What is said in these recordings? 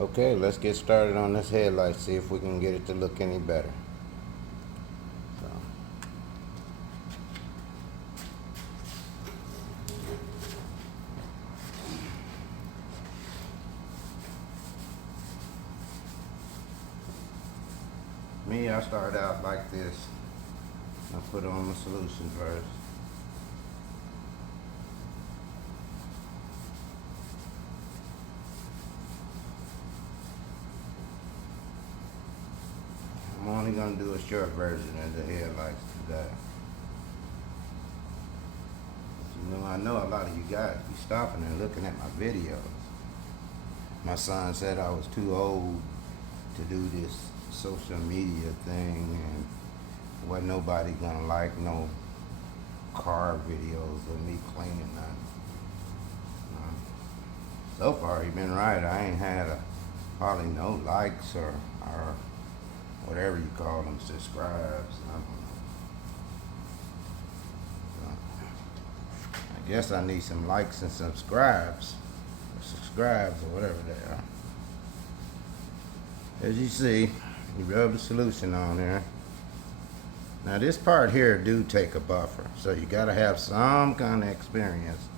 Okay, let's get started on this headlight, see if we can get it to look any better. So. Me, I start out like this. I put on the solution first. I'm only going to do a short version of the headlights today. I know a lot of you guys be stopping and looking at my videos. My son said I was too old to do this social media thing, and wasn't nobody gonna like no car videos of me cleaning nothing. So far, he been right. I ain't had hardly no likes or whatever you call them, subscribes. I guess I need some likes and subscribes, or whatever they are. As you see, you rub the solution on there. Now this part here do take a buffer, so you gotta have some kind of experience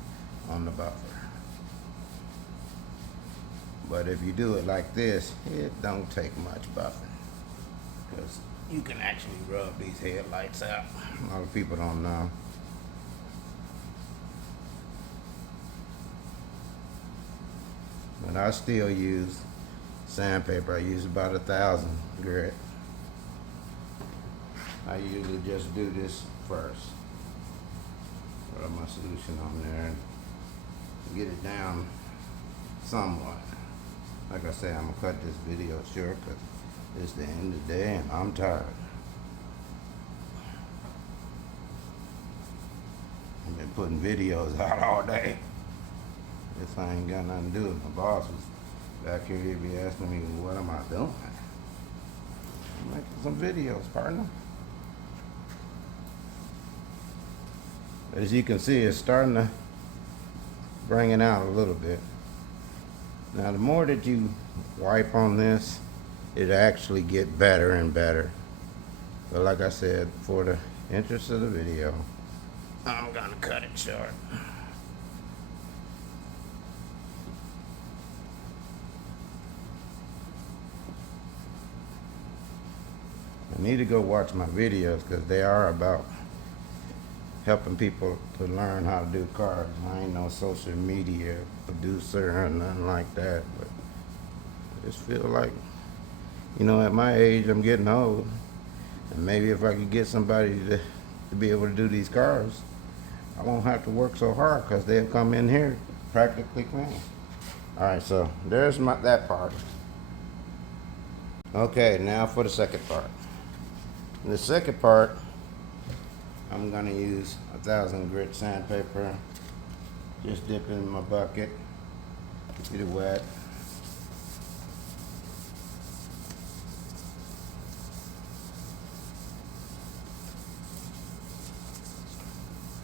on the buffer. But if you do it like this, it don't take much buffer, because you can actually rub these headlights out. A lot of people don't know. But I still use sandpaper. I use about 1,000 grit. I usually just do this first. Rub my solution on there and get it down somewhat. Like I say, I'm gonna cut this video short because it's the end of the day and I'm tired. I've been putting videos out all day. This I ain't got nothing to do with. My boss was back here, he'd be asking me, what am I doing? I'm making some videos, partner. As you can see, it's starting to bring it out a little bit. Now, the more that you wipe on this, it actually get better and better. But like I said, for the interest of the video, I'm gonna cut it short. I need to go watch my videos because they are about helping people to learn how to do cars. I ain't no social media producer or nothing like that, but I just feel like, you know, at my age, I'm getting old, and maybe if I could get somebody to be able to do these cars, I won't have to work so hard because they'll come in here practically clean. All right, so there's that part. Okay, now for the second part. In the second part, I'm gonna use 1,000 grit sandpaper. Just dip it in my bucket, get it wet.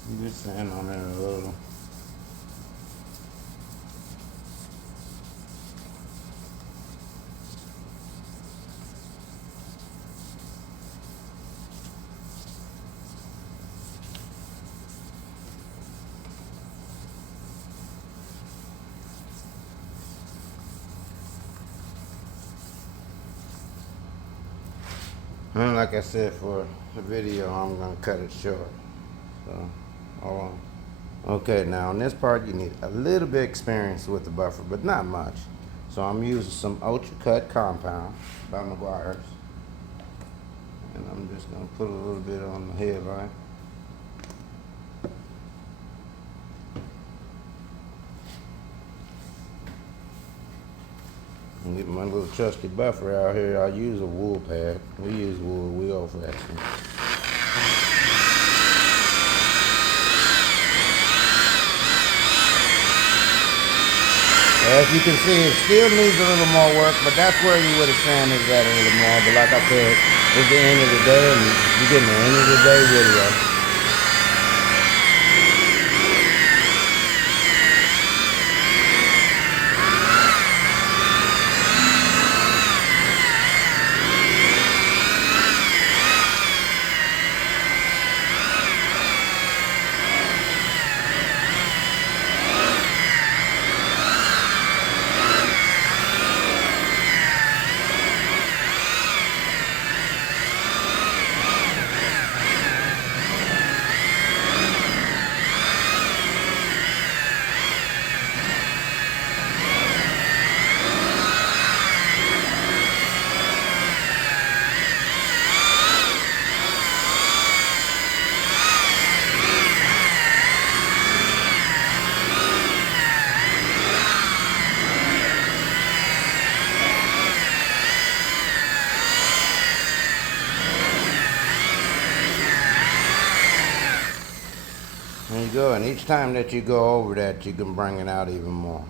You just sand on it a little. And like I said, for the video, I'm gonna cut it short. So, hold on. Okay, now on this part, you need a little bit of experience with the buffer, but not much. So I'm using some Ultra Cut compound by McGuire's. And I'm just gonna put a little bit on the headlight. And get my little trusty buffer out here. I use a wool pad. We use wool, we old fashioned. As you can see, it still needs a little more work, but that's where you would have sanded that a little more. But like I said, it's the end of the day, and you're getting the end of the day video. go, and each time that you go over that, you can bring it out even more.